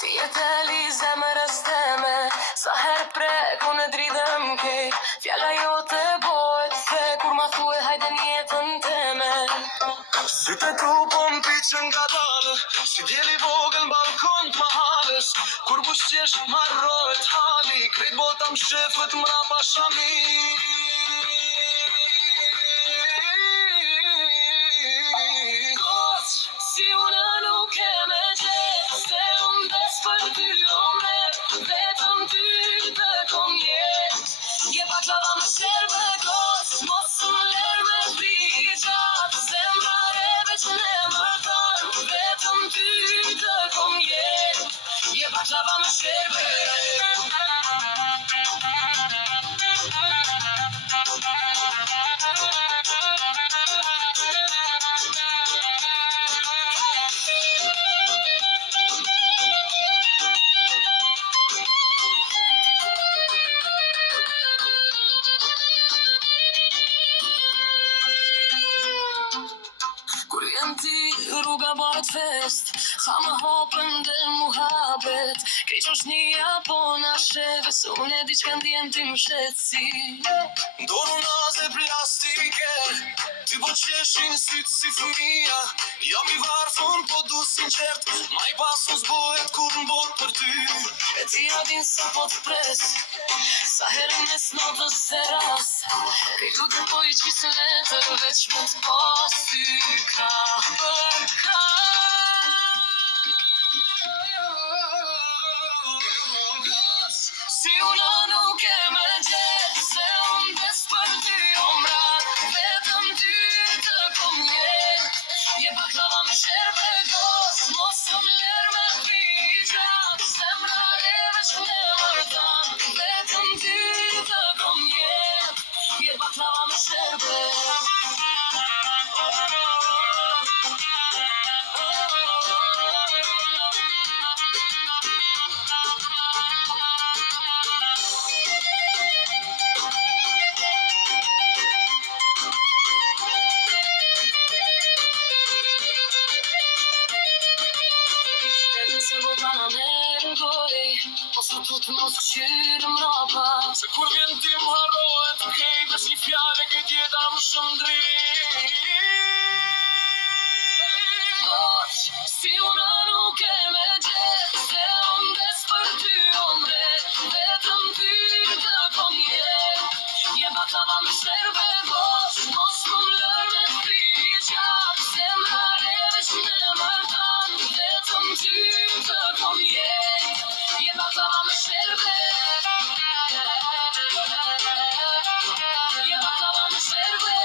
Ti je teli zemrës teme, sa her prek unë e dridhem kej. Fjalla jote bojt the, kur ma thue hajde njetën teme. Sytë tu po m'piqën nga dalë, si djeli vogël balkon t'mahalës. Kur bushqesh marrohet hali, krejt bota m'shefët mrapa shami. Si unë nuk e me gjithë, se unë des për ty omre, vetëm ty të kom jetë. Je baklava me sherbe gos, mos më ler me vijat, zemrareve që ne mërtar, vetëm ty të kom jetë. Je baklava me sherbe. Kur vjen ti, rruga bëhet fest, ha më hopën dhe muhabet. Keq është një po na sheve, se unë e di që ndjen ti më shetsi. Ndoru naze plastike, ty po qeshin sytë si fëmija. Jam i varfën, po du sinqert, ma i pasun zbohet kur m'bot për ty. E ti adin sa po të pres, sa herë mes notës se ras. Kej lutë po i qisë letër, veç me të pas ty krah për krah. Si unë nuk e me gjithë, se unë des për ty omrat, vetëm ty të kom jetë. Je baklava me sherbe gos, mos më ler me vijat, zemrareve që ne mërtan, vetëm ty të kom jetë. Je baklava me sherbe. Se vota na nervoj, ose tut mos qyrë mrapa. Se kur vjen ti m'harrohet, kej veç një fjale, ke tjeta më shëndri. Si unë nuk e me gjithë, se unë des për ty omre, vetëm ty të kom jetë. Je baklava me sherbe gos, mos më ler me vijat, zemrareve që ne mërtan, vetëm ty të kom jetë. Je baklava me sherbe. Je baklava me sherbe.